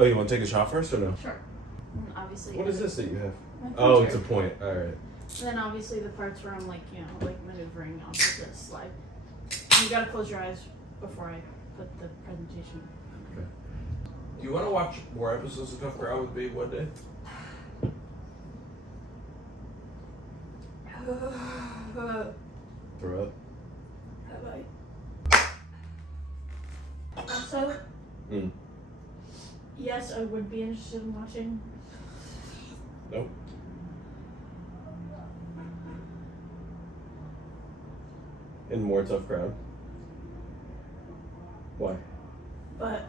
Oh, you want to take a shot first or no? Sure. And obviously. What is this that you have? My Oh, it's pointer. a point. All right. And then obviously the parts where I'm like, like maneuvering onto this slide. You gotta close your eyes before I put the presentation. Okay. Do you want to watch more episodes of Tough Crowd with me one day? Throw up. Also, Mm. yes, I would be interested in watching. Nope. And more Tough Crowd. Why? But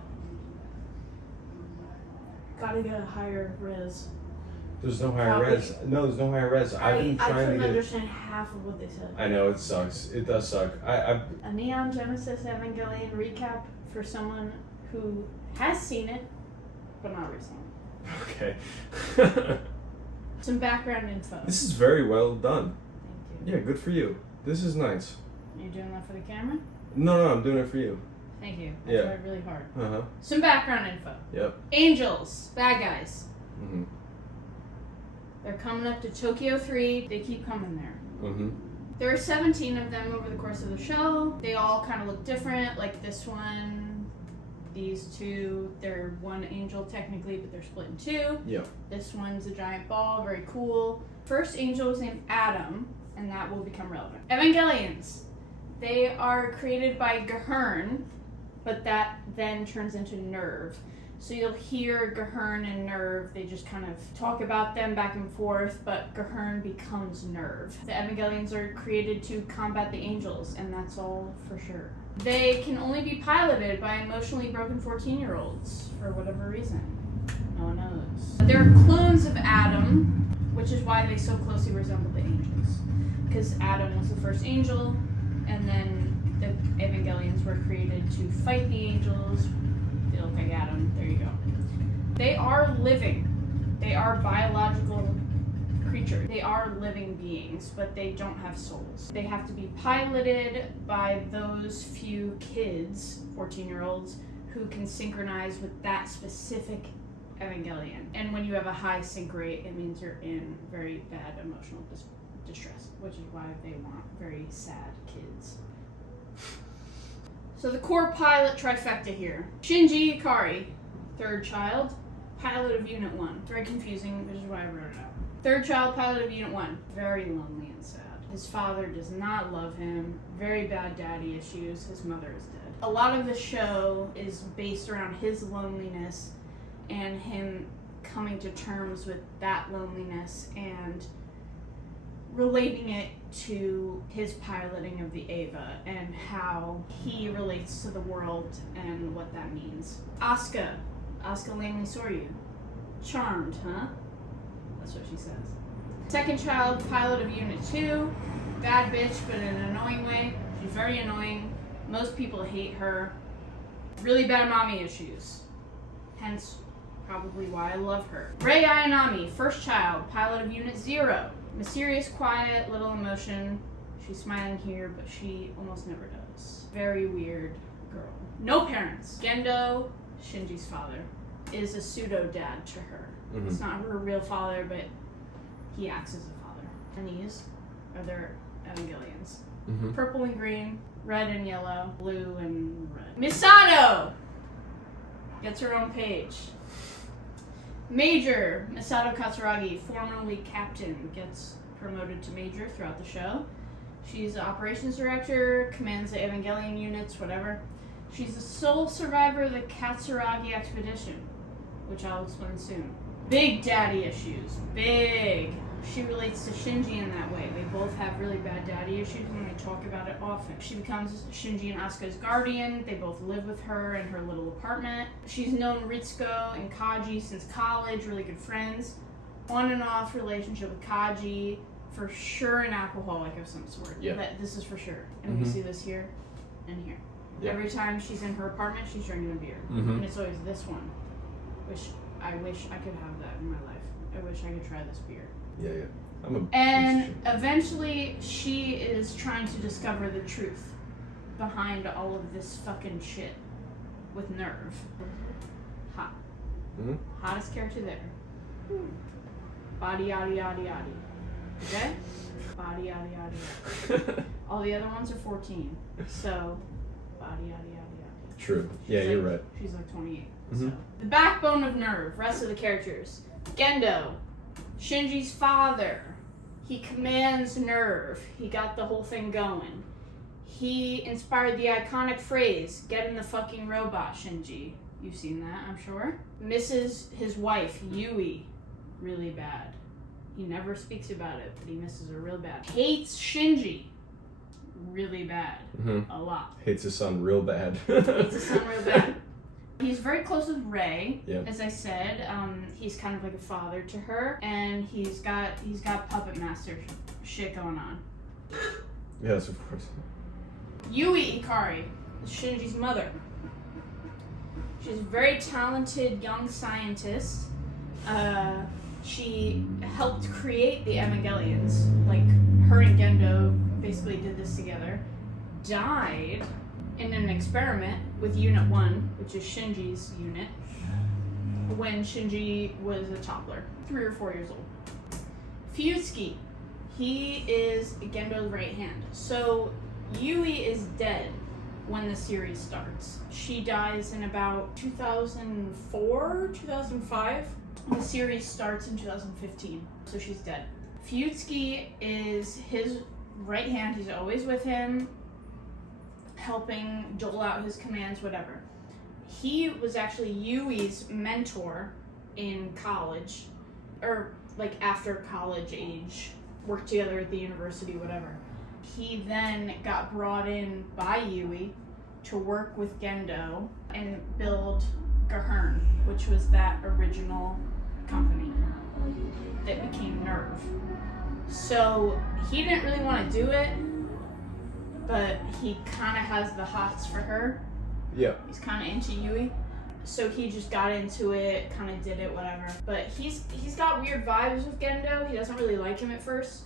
gotta get a higher res. There's no higher Probably. res. No, there's no higher res. I've been I trying to couldn't get. understand half of what they said. I know it sucks. It does suck. I A Neon Genesis Evangelion recap for someone who has seen it, but not recently. okay. Some background info. This is very well done. Thank you. Yeah, good for you. This is nice. Are you doing that for the camera? No, I'm doing it for you. Thank you. I Yeah. tried really hard. Uh huh. Some background info. Yep. Angels, bad guys. Mhm. They're coming up to Tokyo 3. They keep coming there. Mhm. There are 17 of them over the course of the show. They all kind of look different. Like this one, these two, they're one angel technically, but they're split in two. Yep. This one's a giant ball, very cool. First angel was named Adam, and that will become relevant. Evangelions. They are created by Gahern, but that then turns into Nerve. So you'll hear Gahern and Nerve, they just kind of talk about them back and forth, but Gahern becomes Nerve. The Evangelions are created to combat the angels, and that's all for sure. They can only be piloted by emotionally broken 14-year-olds, for whatever reason. No one knows. They're clones of Adam, which is why they so closely resemble the angels. Because Adam was the first angel, and then the Evangelions were created to fight the angels. They look like Adam. There you go. They are living. They are biological creatures. They are living beings, but they don't have souls. They have to be piloted by those few kids, 14-year-olds, who can synchronize with that specific Evangelion. And when you have a high sync rate, it means you're in very bad emotional distress, which is why they want very sad kids. So the core pilot trifecta here. Shinji Ikari, third child, pilot of Unit 1. Very confusing, which is why I wrote it out. Third child, pilot of Unit 1. Very lonely and sad. His father does not love him. Very bad daddy issues. His mother is dead. A lot of the show is based around his loneliness and him coming to terms with that loneliness and relating it to his piloting of the Eva and how he relates to the world and what that means. Asuka Langley Soryu. Charmed, huh? That's what she says. Second child, pilot of Unit 2. Bad bitch, but in an annoying way. She's very annoying. Most people hate her. Really bad mommy issues. Hence, probably why I love her. Rei Ayanami, first child, pilot of Unit 0. Mysterious, quiet, little emotion. She's smiling here, but she almost never does. Very weird girl. No parents. Gendo, Shinji's father, is a pseudo-dad to her. Mhm. It's not her real father, but he acts as a father. And these are their Evangelions. Mhm. Purple and green, red and yellow, blue and red. Misato gets her own page. Major Misato Katsuragi, formerly captain, gets promoted to major throughout the show. She's the operations director, commands the Evangelion units, whatever. She's the sole survivor of the Katsuragi expedition, which I'll explain soon. Big daddy issues. Big. She relates to Shinji in that way. They both have really bad daddy issues and they talk about it often. She becomes Shinji and Asuka's guardian. They both live with her in her little apartment. She's known Ritsuko and Kaji since college, really good friends. On and off relationship with Kaji. For sure an alcoholic of some sort. Yeah. This is for sure. And we see this here and here. Yeah. Every time she's in her apartment, she's drinking a beer. Mhm. And it's always this one, which I wish I could have that in my life. I wish I could try this beer. Yeah. I'm a. And eventually, she is trying to discover the truth behind all of this fucking shit with Nerve. Hot. Mhm. Hottest character there. Body yada yada yada. Okay? Body yada yada yada. All the other ones are 14. So, body yada yada yada. True. She's Yeah, you're like- right. She's like 28. Mhm. So. The backbone of Nerve, rest of the characters. Gendo, Shinji's father. He commands Nerve. He got the whole thing going. He inspired the iconic phrase, "Get in the fucking robot, Shinji." You've seen that, I'm sure. Misses his wife, Yui, really bad. He never speaks about it, but he misses her real bad. Hates Shinji, really bad. Mm-hmm. A lot. Hates his son real bad. Hates his son real bad. He's very close with Rei, Yeah. as I said. He's kind of like a father to her, and he's got puppet master shit going on. Yes, of course. Yui Ikari is Shinji's mother. She's a very talented young scientist. She helped create the Evangelions. Like, her and Gendo basically did this together. Died in an experiment with Unit 1, which is Shinji's unit, when Shinji was a toddler, 3 or 4 years old. Fuyutsuki, he is Gendo's right hand. So Yui is dead when the series starts. She dies in about 2004, 2005. The series starts in 2015, so she's dead. Fuyutsuki is his right hand. He's always with him, helping dole out his commands, whatever. He was actually Yui's mentor in college, or like after college age, worked together at the university, whatever. He then got brought in by Yui to work with Gendo and build Gahern, which was that original company that became Nerve. So he didn't really want to do it, but he kind of has the hots for her. Yeah. He's kind of into Yui. So he just got into it, kind of did it, whatever. But he's got weird vibes with Gendo. He doesn't really like him at first.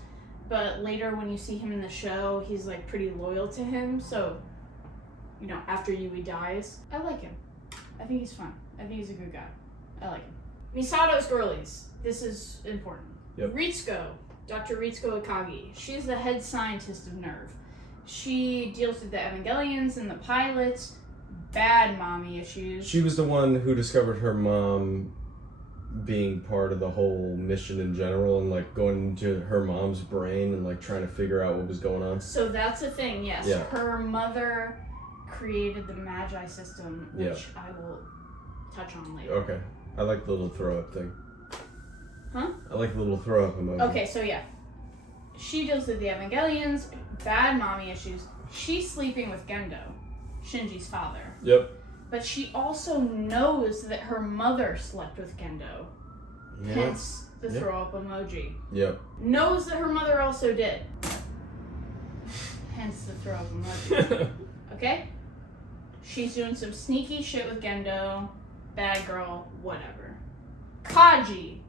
But later when you see him in the show, he's like pretty loyal to him. So, you know, after Yui dies, I like him. I think he's fun. I think he's a good guy. I like him. Misato's girlies. This is important. Yep. Ritsuko, Dr. Ritsuko Akagi. She's the head scientist of Nerve. She deals with the Evangelions and the pilots. Bad mommy issues. She was the one who discovered her mom being part of the whole mission in general, and like going into her mom's brain and like trying to figure out what was going on. So that's the thing, yes. Yeah. Her mother created the Magi system, which Yeah. I will touch on later. Okay. I like the little throw up thing. Huh? I like the little throw up emoji. Okay, so yeah. She deals with the Evangelions, bad mommy issues. She's sleeping with Gendo, Shinji's father. Yep. But she also knows that her mother slept with Gendo. Yeah. Hence the Yep. throw up emoji. Yep. Knows that her mother also did. Hence the throw up emoji. Okay? She's doing some sneaky shit with Gendo. Bad girl, whatever. Kaji.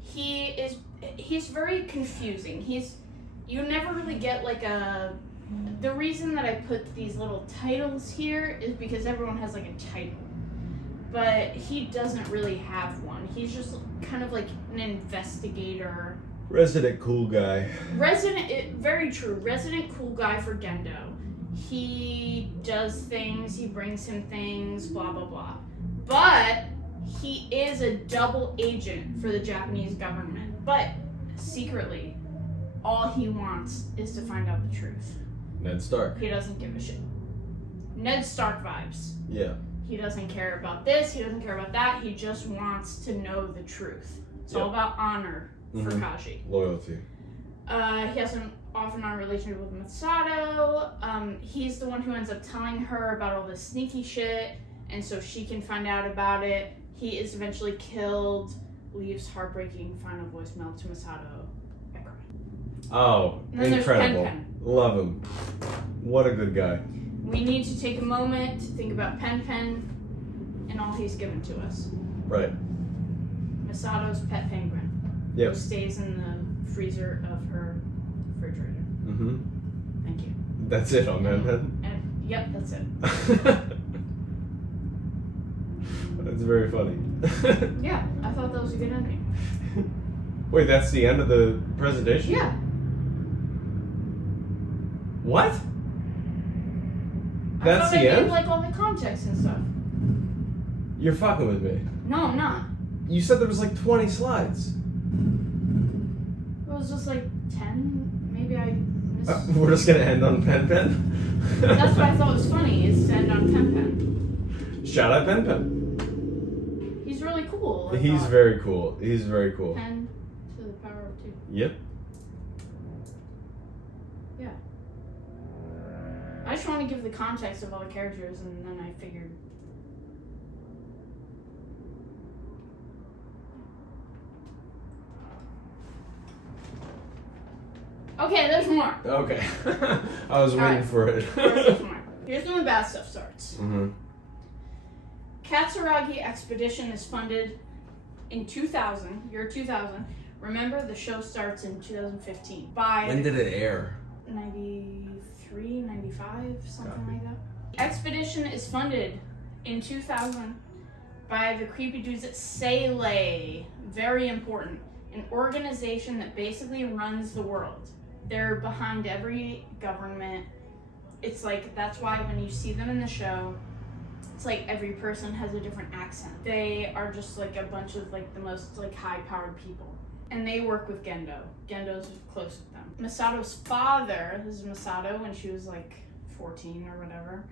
He's very confusing. You never really get like a... The reason that I put these little titles here is because everyone has like a title. But he doesn't really have one. He's just kind of like an investigator. Resident cool guy. Very true. Resident cool guy for Gendo. He does things, he brings him things, blah, blah, blah. But he is a double agent for the Japanese government. But secretly, all he wants is to find out the truth. Ned Stark. He doesn't give a shit. Ned Stark vibes. Yeah. He doesn't care about this, he doesn't care about that, he just wants to know the truth. It's all Yep. about honor for Mhm. Kaji. Loyalty. He has an off-and-on relationship with Masato. He's the one who ends up telling her about all this sneaky shit, and so she can find out about it. He is eventually killed, leaves heartbreaking final voicemail to Masato. I cry. Oh, And then there's incredible. Pen. Love him. What a good guy. We need to take a moment to think about Pen and all he's given to us. Right. Masato's pet penguin. Yep. Who stays in the freezer of her refrigerator. Mm-hmm. Thank you. That's it on that, man. And, yep, that's it. That's very funny. Yeah, I thought that was a good ending. Wait, that's the end of the presentation? Yeah. What? I That's thought the I gave end? like all the context and stuff. You're fucking with me. No, I'm not. You said there was like 20 slides. It was just like 10. Maybe I missed. We're just gonna end on Pen Pen? That's what I thought was funny, is to end on Pen Pen. Shout out Pen Pen. He's really cool. I He's thought. very cool. He's very cool. 10 to the power of 2. Yep. Yeah. I just want to give the context of all the characters, and then I figured. Okay, there's more. Okay. I was waiting Alright. for it. There's more. Here's when the bad stuff starts. Mm-hmm. Katsuragi Expedition is funded in 2000, year 2000. Remember, the show starts in 2015. By When did it air? 93, 95, something Copy. like that. The expedition is funded in 2000 by the creepy dudes at Sele. Very important. An organization that basically runs the world. They're behind every government. It's like, that's why when you see them in the show, it's like every person has a different accent. They are just like a bunch of like the most like high-powered people. And they work with Gendo. Gendo's close with them. Masato's father, this is Masato when she was like 14 or whatever,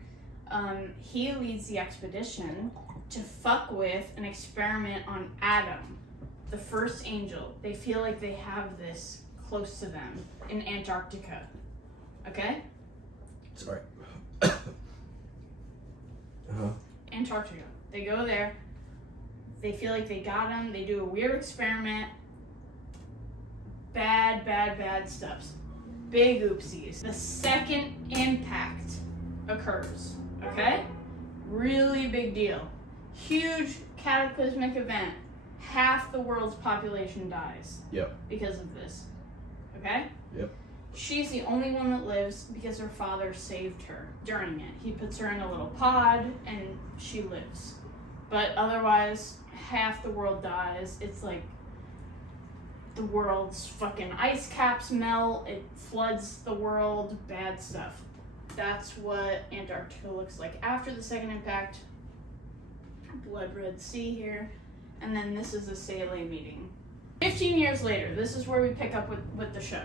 he leads the expedition to fuck with an experiment on Adam, the first angel. They feel like they have this close to them in Antarctica. Okay? Sorry. Uh-huh. Antarctica. They go there. They feel like they got him. They do a weird experiment. Bad stuff. Big oopsies. The second impact occurs. Okay? Really big deal. Huge cataclysmic event. Half the world's population dies. Yep. Because of this. Okay? Yep. She's the only one that lives because her father saved her during it. He puts her in a little pod and she lives. But otherwise, half the world dies. It's like the world's fucking ice caps melt. It floods the world. Bad stuff. That's what Antarctica looks like after the second impact. Blood Red Sea here. And then this is a Sele meeting. 15 years later, this is where we pick up with the show.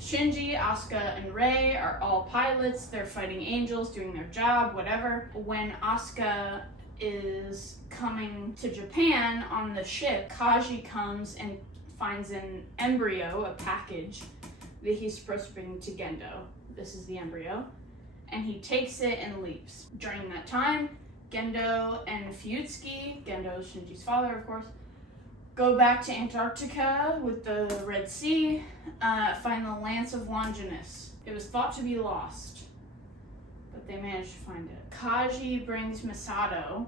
Shinji, Asuka, and Rei are all pilots. They're fighting angels, doing their job, whatever. When Asuka is coming to Japan on the ship, Kaji comes and finds an embryo, a package, that he's supposed to bring to Gendo. This is the embryo. And he takes it and leaves. During that time, Gendo and Fuyutsuki, Gendo is Shinji's father, of course, go back to Antarctica with the Red Sea, find the Lance of Longinus. It was thought to be lost, but they managed to find it. Kaji brings Masato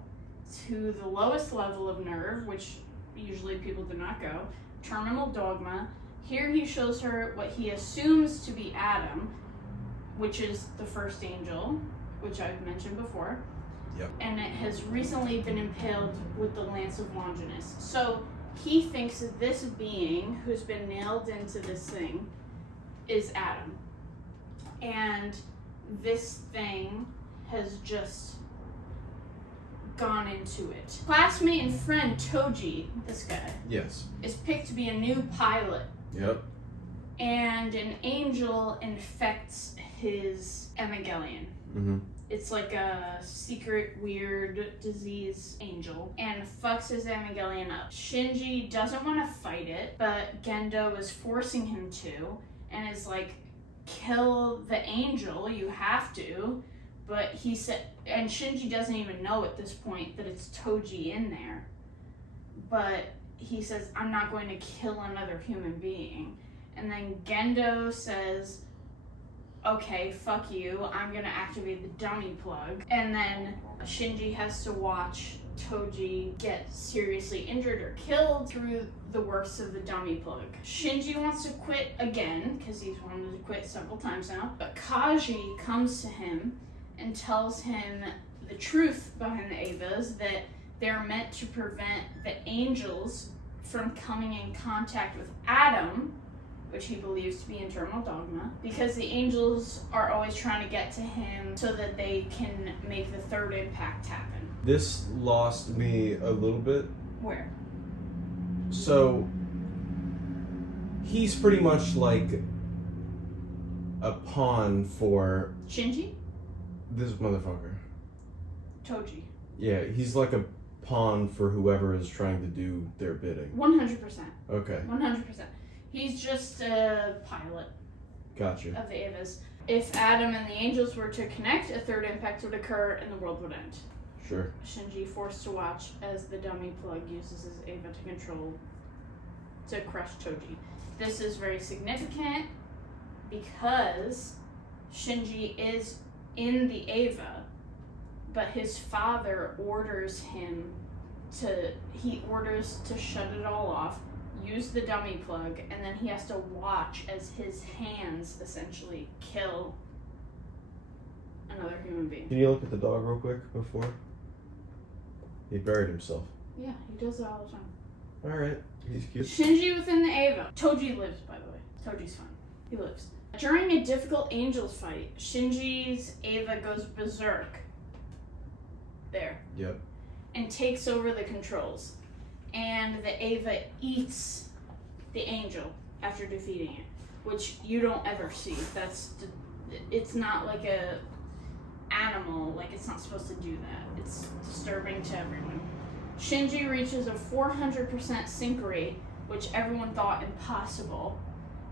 to the lowest level of nerve, which usually people do not go, terminal dogma. Here he shows her what he assumes to be Adam, which is the first angel, which I've mentioned before. Yep. And it has recently been impaled with the Lance of Longinus. So he thinks that this being who's been nailed into this thing is Adam. And this thing has just gone into it. Classmate and friend Toji, this guy, Yes. is picked to be a new pilot. Yep. And an angel infects his evangelion. Mm-hmm. It's like a secret, weird disease angel and fucks his evangelion up. Shinji doesn't want to fight it, but Gendo is forcing him to and is like, kill the angel, you have to. But he said, and Shinji doesn't even know at this point that it's Toji in there. But he says, I'm not going to kill another human being. And then Gendo says, okay, fuck you, I'm gonna activate the dummy plug. And then Shinji has to watch Toji get seriously injured or killed through the works of the dummy plug. Shinji wants to quit again, because he's wanted to quit several times now, but Kaji comes to him and tells him the truth behind the Evas, that They're meant to prevent the angels from coming in contact with Adam, which he believes to be internal dogma, because the angels are always trying to get to him so that they can make the third impact happen. This lost me a little bit. Where? So, he's pretty much like a pawn for Shinji? this motherfucker. Toji. Yeah, he's like a pawn for whoever is trying to do their bidding. 100%. Okay, 100%. He's just a pilot gotcha. of the Evas. If Adam and the angels were to connect, a third impact would occur and the world would end. Sure. Shinji forced to watch as the dummy plug uses his Eva to crush Toji. This is very significant because Shinji is in the Eva, but his father orders to shut it all off, use the dummy plug, and then he has to watch as his hands essentially kill another human being. Can you look at the dog real quick before? He buried himself. Yeah, he does it all the time. Alright, he's cute. Shinji within the Eva. Toji lives, by the way. Toji's fine. He lives. During a difficult angels fight, Shinji's Eva goes berserk. There. Yep. And takes over the controls. And the Eva eats the angel after defeating it, which you don't ever see. It's not like a animal, like it's not supposed to do that. It's disturbing to everyone. Shinji reaches a 400% sync rate, which everyone thought impossible,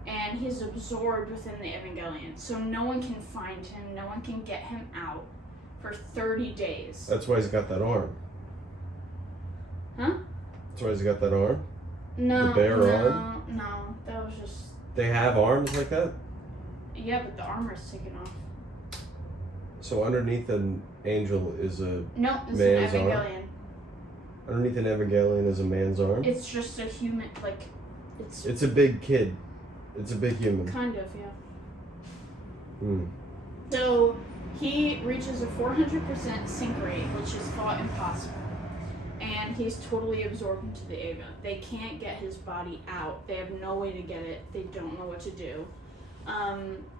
and he's absorbed within the Evangelion. So no one can find him, no one can get him out for 30 days. That's why he's got that arm. Huh? That's why he's got that arm? No, The bear arm? No, that was just... They have arms like that? Yeah, but the armor's taken off. So underneath an angel is a... No, it's Man's an arm? Evangelion. Underneath an Evangelion is a man's arm? It's just a human, like, It's a big kid. It's a big human. kind of, yeah. Hmm. So he reaches a 400% sync rate, which is thought impossible. And he's totally absorbed into the Eva. They can't get his body out. They have no way to get it. They don't know what to do.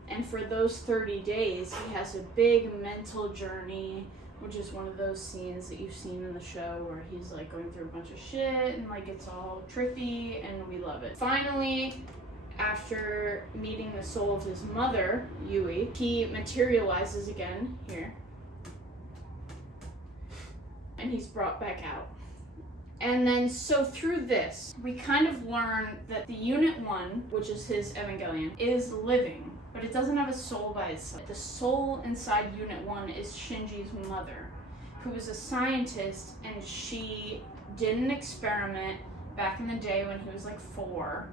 And for those 30 days, he has a big mental journey, which is one of those scenes that you've seen in the show where he's like going through a bunch of shit and like it's all trippy and we love it. Finally, after meeting the soul of his mother, Yui, he materializes again here. And he's brought back out. And then, so through this, we kind of learn that the Unit 1, which is his Evangelion, is living, but it doesn't have a soul by its side. The soul inside Unit 1 is Shinji's mother, who is a scientist, and she did an experiment back in the day when he was like 4,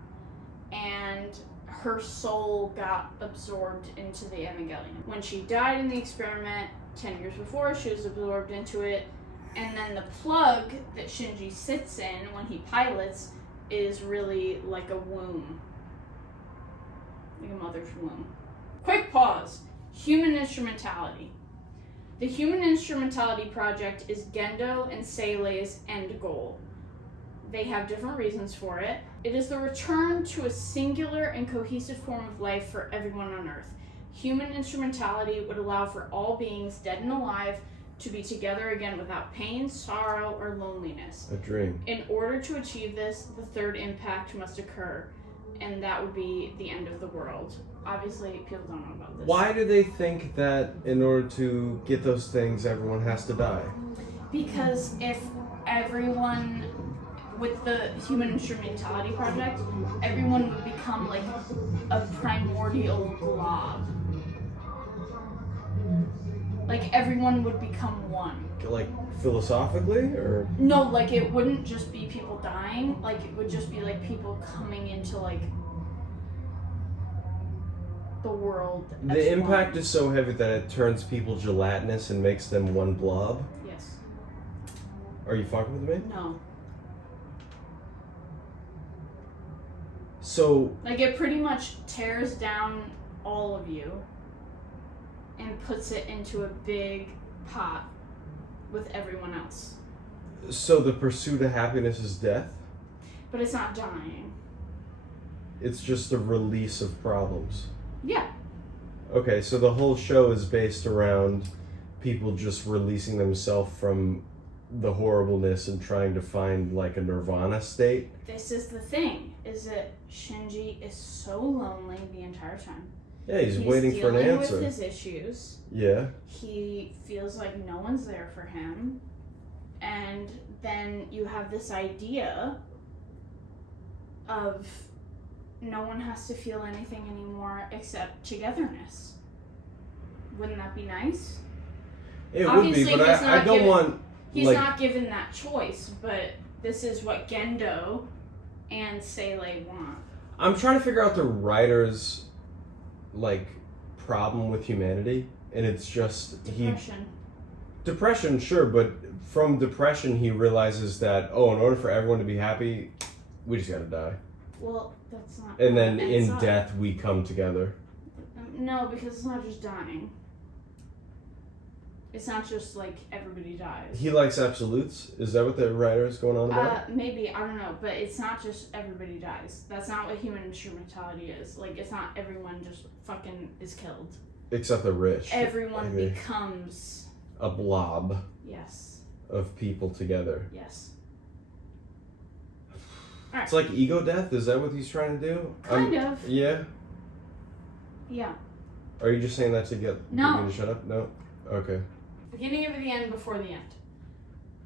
and her soul got absorbed into the Evangelion. When she died in the experiment 10 years before, she was absorbed into it. And then the plug that Shinji sits in when he pilots is really like a womb. Like a mother's womb. Quick pause. Human instrumentality. The Human Instrumentality Project is Gendo and Seilei's end goal. They have different reasons for it. It is the return to a singular and cohesive form of life for everyone on Earth. Human instrumentality would allow for all beings, dead and alive, to be together again without pain, sorrow, or loneliness. A dream. In order to achieve this, the third impact must occur, and that would be the end of the world. Obviously, people don't know about this. Why do they think that in order to get those things, everyone has to die? Because if everyone, with the Human Instrumentality Project, everyone would become like a primordial blob. Like, everyone would become one. Like, philosophically, or? No, like, it wouldn't just be people dying. Like, it would just be, like, people coming into, like, the world. The impact is so heavy that it turns people gelatinous and makes them one blob? Yes. Are you fucking with me? No. So... Like, it pretty much tears down all of you and puts it into a big pot with everyone else. So the pursuit of happiness is death? But it's not dying. It's just a release of problems. Yeah. Okay, so the whole show is based around people just releasing themselves from the horribleness and trying to find like a nirvana state. This is the thing, is that Shinji is so lonely the entire time. Yeah, he's waiting for an dealing answer. with his issues. Yeah. He feels like no one's there for him. And then you have this idea of no one has to feel anything anymore except togetherness. Wouldn't that be nice? It Obviously, would be, but I don't want... He's like, not given that choice, but this is what Gendo and Seele want. I'm trying to figure out the writer's, like, problem with humanity, and it's just... Depression, sure, but from depression he realizes that, in order for everyone to be happy, we just gotta die. Well, that's not... And then in death we come together. No, because it's not just dying. It's not just like everybody dies. He likes absolutes? Is that what the writer is going on about? Maybe, I don't know, but it's not just everybody dies. That's not what human instrumentality is. Like, it's not everyone just fucking is killed. Except the rich. Everyone becomes... a blob. Yes. Of people together. Yes. It's like ego death? Is that what he's trying to do? Kind of. Yeah? Yeah. Are you just saying that to get me to shut up? No? Okay. Beginning of the end before the end.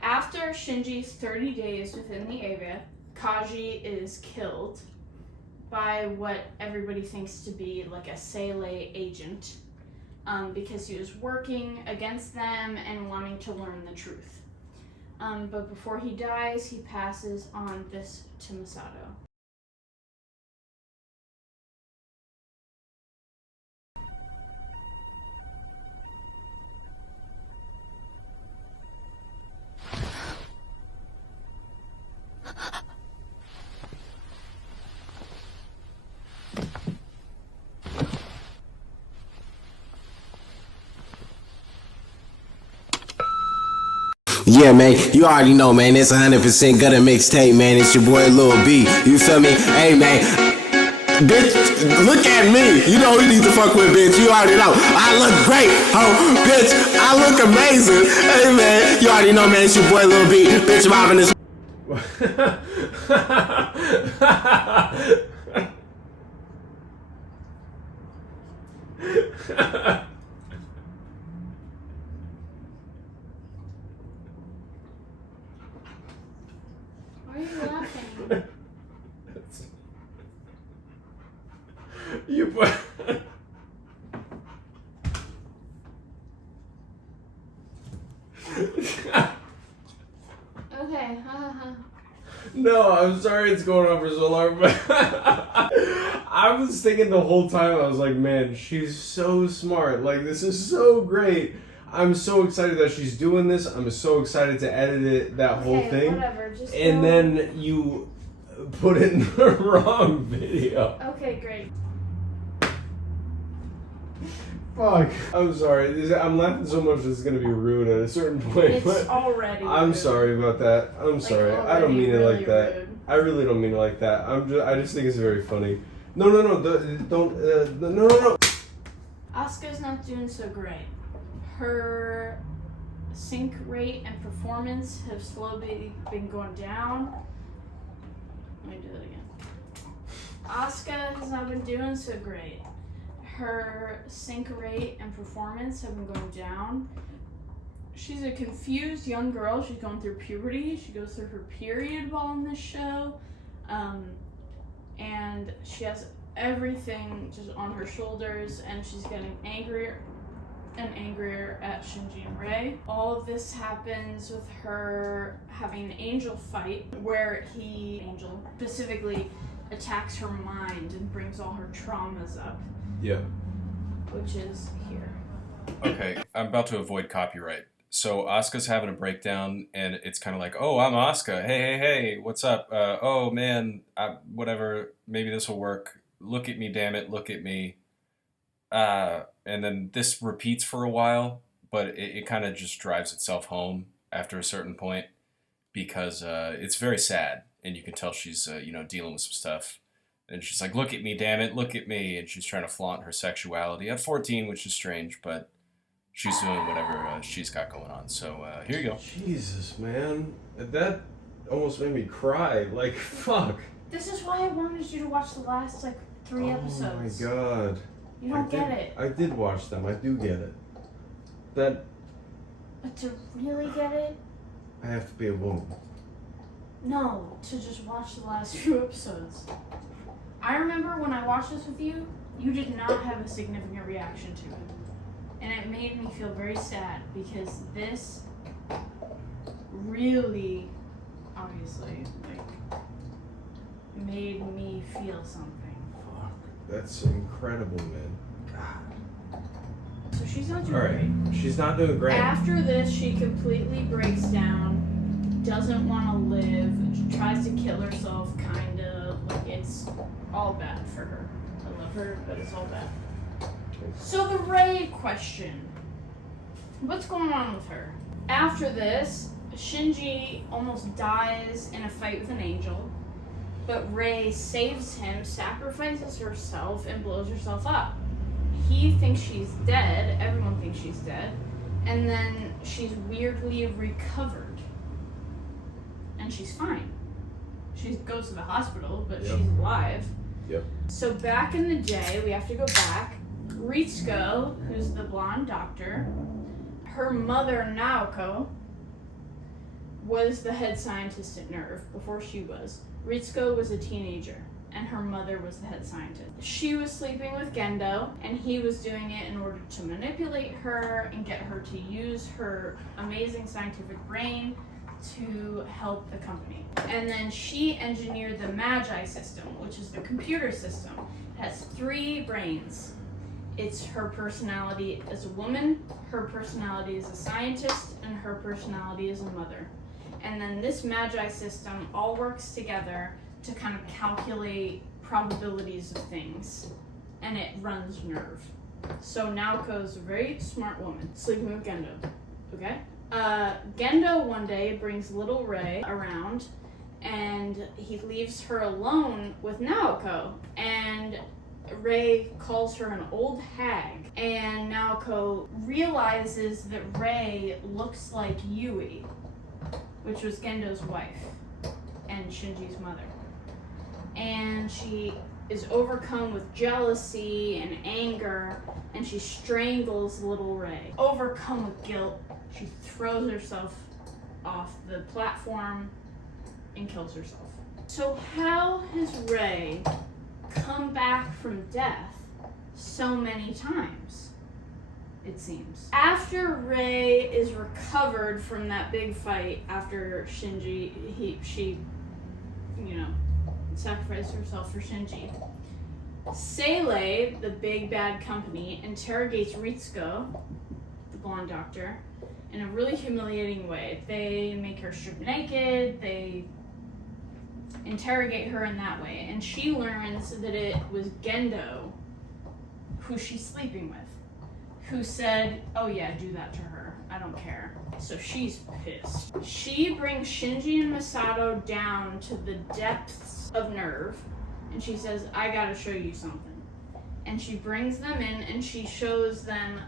After Shinji's 30 days within the Eva, Kaji is killed by what everybody thinks to be like a Seele agent, because he was working against them and wanting to learn the truth. But before he dies, he passes on this to Masato. Yeah, man, you already know, man. It's 100% gutter mixtape, man. It's your boy Lil B. You feel me? Hey, man. Bitch, look at me. You know who you need to fuck with, bitch. You already know. I look great, oh, bitch. I look amazing. Hey, man. You already know, man. It's your boy Lil B. Bitch, I'm having this. Why are you laughing? You put... Okay, haha. No, I'm sorry it's going on for so long, but I was thinking the whole time, I was like, man, she's so smart. Like, this is so great. I'm so excited that she's doing this. I'm so excited to edit it, that whole thing. Whatever, just and go. then you put it in the wrong video. Okay, great. Fuck. I'm sorry. I'm laughing so much it's gonna be rude at a certain point. It's but already I'm rude. sorry about that. I'm sorry. I don't mean it really like that. rude. I really don't mean it like that. I just think it's very funny. No. No. Asuka's not doing so great. Her sync rate and performance have slowly been going down. Let me do that again. Asuka has not been doing so great. Her sync rate and performance have been going down. She's a confused young girl. She's going through puberty. She goes through her period while in this show. And she has everything just on her shoulders, and she's getting angrier and angrier at Shinji and Rei. All of this happens with her having an angel fight where Angel specifically attacks her mind and brings all her traumas up. Yeah. Which is here. Okay, I'm about to avoid copyright. So Asuka's having a breakdown, and it's kind of like, oh, I'm Asuka. Hey, what's up? Oh, man, whatever. Maybe this will work. Look at me, damn it. Look at me. And then this repeats for a while, but it kind of just drives itself home after a certain point because it's very sad, and you can tell she's dealing with some stuff. And she's like, "Look at me, damn it, look at me!" And she's trying to flaunt her sexuality at 14, which is strange, but she's doing whatever she's got going on. So here you go. Jesus, man, that almost made me cry. Like, fuck. This is why I wanted you to watch the last, 3 episodes. Oh my god. You don't get it. I did watch them. I do get it. That But to really get it, I have to be a woman. no, to just watch the last few episodes. I remember when I watched this with you, you did not have a significant reaction to it. And it made me feel very sad because this really, obviously, made me feel something. Fuck. That's incredible, man. God. So she's not doing Alright. great. She's not doing great. After this, she completely breaks down, doesn't want to live, tries to kill herself, kind of. It's all bad for her. I love her, but it's all bad. So the raid question. What's going on with her? After this, Shinji almost dies in a fight with an angel, but Rei saves him, sacrifices herself, and blows herself up. He thinks she's dead, everyone thinks she's dead, and then she's weirdly recovered. And she's fine. She goes to the hospital, but Yep. she's alive. Yep. So back in the day, we have to go back. Ritsuko, who's the blonde doctor, her mother Naoko was the head scientist at NERV before she was. Ritsuko was a teenager, and her mother was the head scientist. She was sleeping with Gendo, and he was doing it in order to manipulate her and get her to use her amazing scientific brain to help the company. And then she engineered the Magi system, which is the computer system. It has 3 brains. It's her personality as a woman, her personality as a scientist, and her personality as a mother. And then this Magi system all works together to kind of calculate probabilities of things. And it runs NERV. So Naoko's a very smart woman, sleeping with Gendo. Okay? Gendo one day brings little Rei around, and he leaves her alone with Naoko. And Rei calls her an old hag, and Naoko realizes that Rei looks like Yui, which was Gendo's wife and Shinji's mother. And she is overcome with jealousy and anger, and she strangles little Rei. Overcome with guilt, she throws herself off the platform and kills herself. So how has Rei come back from death so many times, it seems? After Rei is recovered from that big fight, after Shinji, she sacrificed herself for Shinji, Seilei, the big bad company, interrogates Ritsuko, the blonde doctor, in a really humiliating way. They make her strip naked, they interrogate her in that way, and she learns that it was Gendo, who she's sleeping with, who said, "Oh yeah, do that to her, I don't care." So she's pissed. She brings Shinji and Masato down to the depths of NERV, and she says, "I gotta show you something." And she brings them in, and she shows them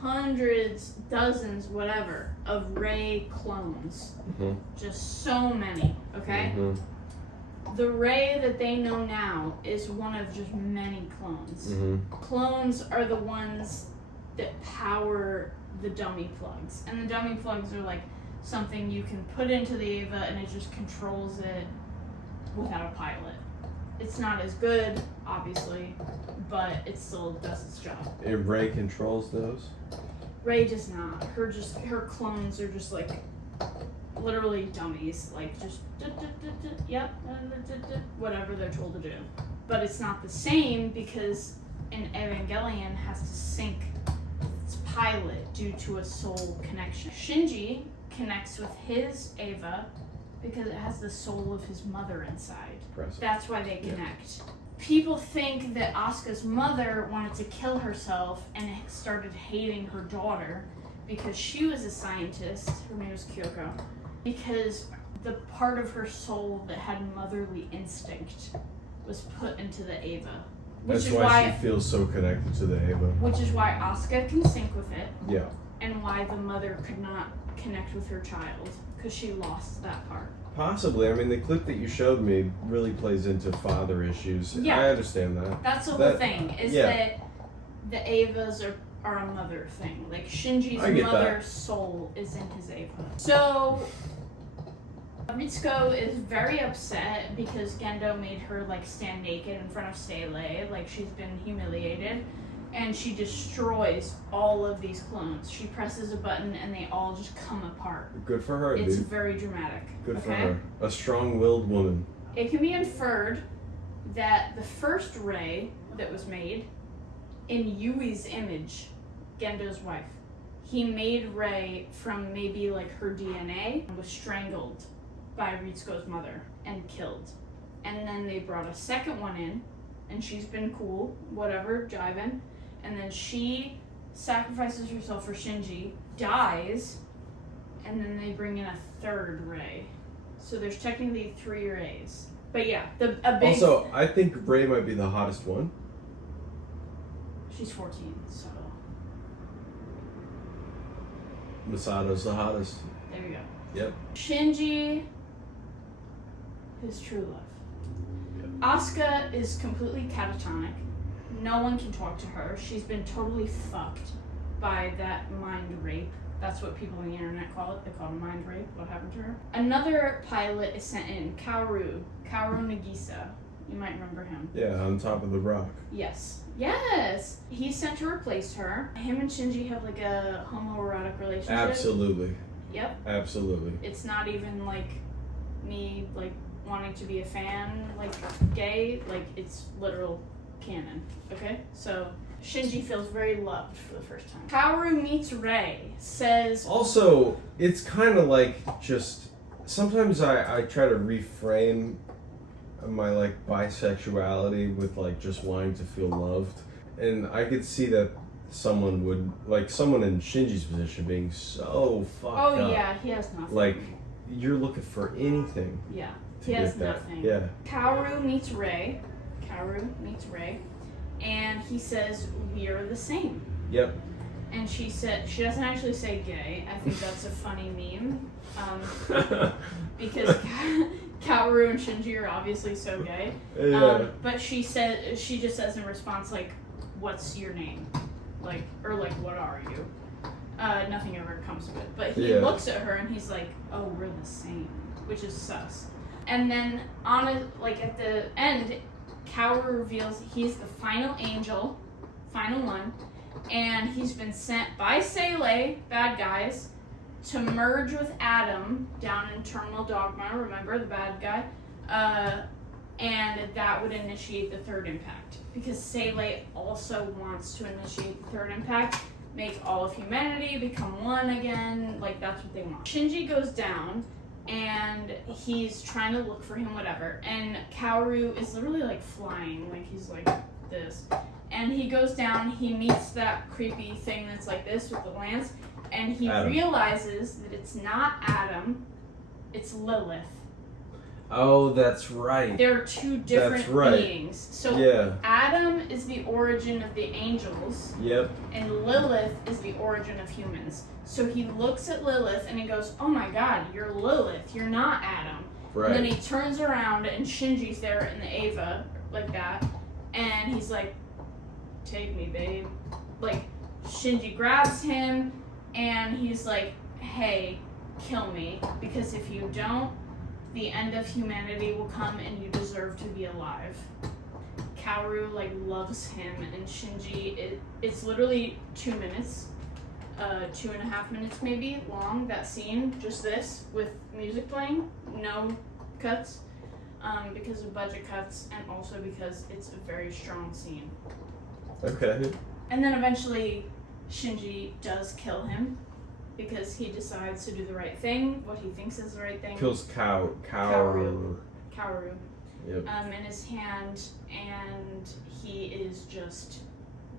hundreds, dozens, whatever, of Rei clones. Mm-hmm. Just so many, okay? Mm-hmm. The Rei that they know now is one of just many clones. Mm-hmm. Clones are the ones that power the dummy plugs. And the dummy plugs are like something you can put into the Eva and it just controls it without a pilot. It's not as good, obviously, but it still does its job. And Rei controls those? Rei does not. Her clones are just like literally dummies, like just yep, whatever they're told to do. But it's not the same because an Evangelion has to sync its pilot due to a soul connection. Shinji connects with his Eva because it has the soul of his mother inside. Impressive. That's why they connect. People think that Asuka's mother wanted to kill herself and started hating her daughter because she was a scientist. Her name was Kyoko. Because the part of her soul that had motherly instinct was put into the Eva. That's why she feels so connected to the Eva. Which is why Asuka can sync with it. Yeah. And why the mother could not connect with her child, because she lost that part. Possibly. I mean, the clip that you showed me really plays into father issues. Yeah. I understand that. That's the whole thing, is yeah. that the Evas are a mother thing. Like, Shinji's mother's soul is in his Eva. So, Ritsuko is very upset because Gendo made her, like, stand naked in front of Seilei, like she's been humiliated. And she destroys all of these clones. She presses a button and they all just come apart. Good for her, It's dude. very dramatic. Good for her. A strong-willed woman. It can be inferred that the first Rei that was made, in Yui's image, Gendo's wife, he made Rei from maybe like her DNA, and was strangled by Ritsuko's mother and killed. And then they brought a second one in, and she's been cool, whatever, jiving. And then she sacrifices herself for Shinji, dies, and then they bring in a third Rei. So there's technically 3 Reis. But yeah, a big... Also, I think Rei might be the hottest one. She's 14, so... Masato's the hottest. There we go. Yep. Shinji, his true love. Asuka is completely catatonic. No one can talk to her. She's been totally fucked by that mind rape. That's what people on the internet call it. They call it mind rape. What happened to her? Another pilot is sent in, Kaoru Nagisa. You might remember him. Yeah, on top of the rock. Yes. Yes! He's sent to replace her. Him and Shinji have like a homoerotic relationship. Absolutely. Yep. Absolutely. It's not even like me like wanting to be a fan, like gay, like it's literal canon. Okay? So Shinji feels very loved for the first time. Kaoru meets Rei, says... Also, it's kind of like just... Sometimes I try to reframe my like bisexuality with like just wanting to feel loved. And I could see that someone would... Like someone in Shinji's position being so fucked up. Oh yeah, he has nothing. Like, you're looking for anything. Yeah, to he has get that. nothing. Yeah. Kaoru meets Rei, and he says, "We are the same." Yep. And she doesn't actually say gay. I think that's a funny meme. Because Kaoru and Shinji are obviously so gay. Yeah. But she just says in response, like, "What's your name?" Like, or like, "What are you?" Nothing ever comes of it. But he looks at her and he's like, "Oh, we're the same," which is sus. And then at the end, Kaoru reveals he's the final angel, final one, and he's been sent by Seilei, bad guys, to merge with Adam down in Terminal Dogma, remember, the bad guy? And that would initiate the third impact. Because Seilei also wants to initiate the third impact, make all of humanity become one again, like that's what they want. Shinji goes down, and he's trying to look for him, whatever, and Kaoru is literally like flying, like he's like this. And he goes down, he meets that creepy thing that's like this with the lance, and he realizes that it's not Adam, it's Lilith. Oh, that's right. There are 2 different beings. So Adam is the origin of the angels. Yep. And Lilith is the origin of humans. So he looks at Lilith and he goes, "Oh my god, you're Lilith, you're not Adam." Right. And then he turns around and Shinji's there in the Eva, like that. And he's like, "Take me, babe." Like, Shinji grabs him and he's like, "Hey, kill me. Because if you don't, the end of humanity will come and you deserve to be alive." Kaoru like loves him, and Shinji, it's literally 2 minutes, 2.5 minutes maybe long, that scene, just this, with music playing, no cuts, because of budget cuts, and also because it's a very strong scene. Okay. And then eventually Shinji does kill him, because he decides to do the right thing, what he thinks is the right thing. Kills Kaoru. Yep. In his hand, and he is just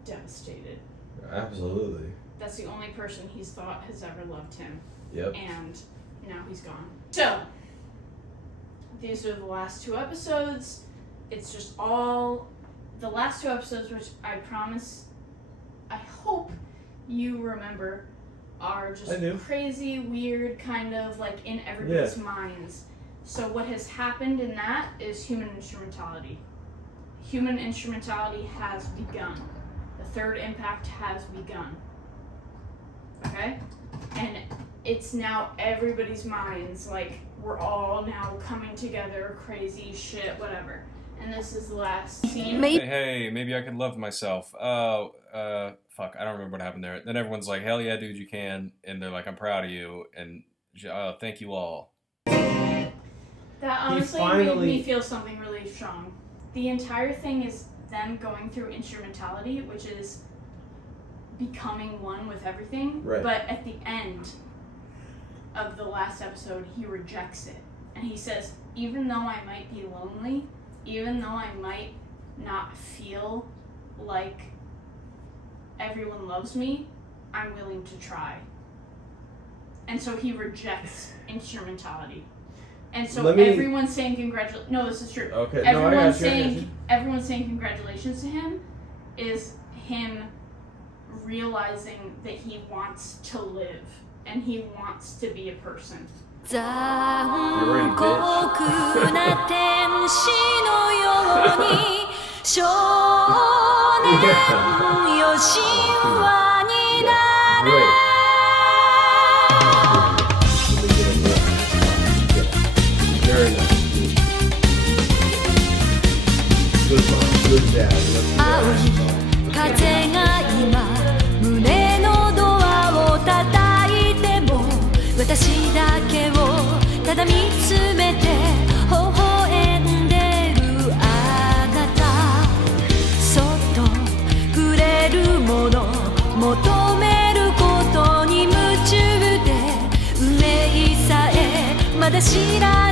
devastated. Absolutely. That's the only person he's thought has ever loved him. Yep. And now he's gone. So, these are the last 2 episodes. It's just all the last 2 episodes, which I promise, I hope you remember, are just crazy, weird, kind of like in everybody's minds. So what has happened in that is human instrumentality. Human instrumentality has begun. The 3rd impact has begun. Okay? And it's now everybody's minds, like we're all now coming together, crazy shit, whatever. And this is the last scene. Hey, maybe I could love myself. Oh, fuck, I don't remember what happened there. Then everyone's like, hell yeah, dude, you can. And they're like, I'm proud of you. And thank you all. That honestly made me feel something really strong. The entire thing is them going through instrumentality, which is becoming one with everything. Right. But at the end of the last episode, he rejects it. And he says, even though I might be lonely, even though I might not feel like everyone loves me, I'm willing to try. And so he rejects instrumentality. And so everyone's saying congratulations. No, this is true. Okay. Everyone's saying congratulations to him is him realizing that he wants to live and he wants to be a person. 残酷な天使のように少年よ神話になれ Very nice. Good dad. 風が今胸のドアを叩いても私だけをただ見つめて微笑んでるあなたそっとくれるもの求めることに夢中で運命さえまだ知らない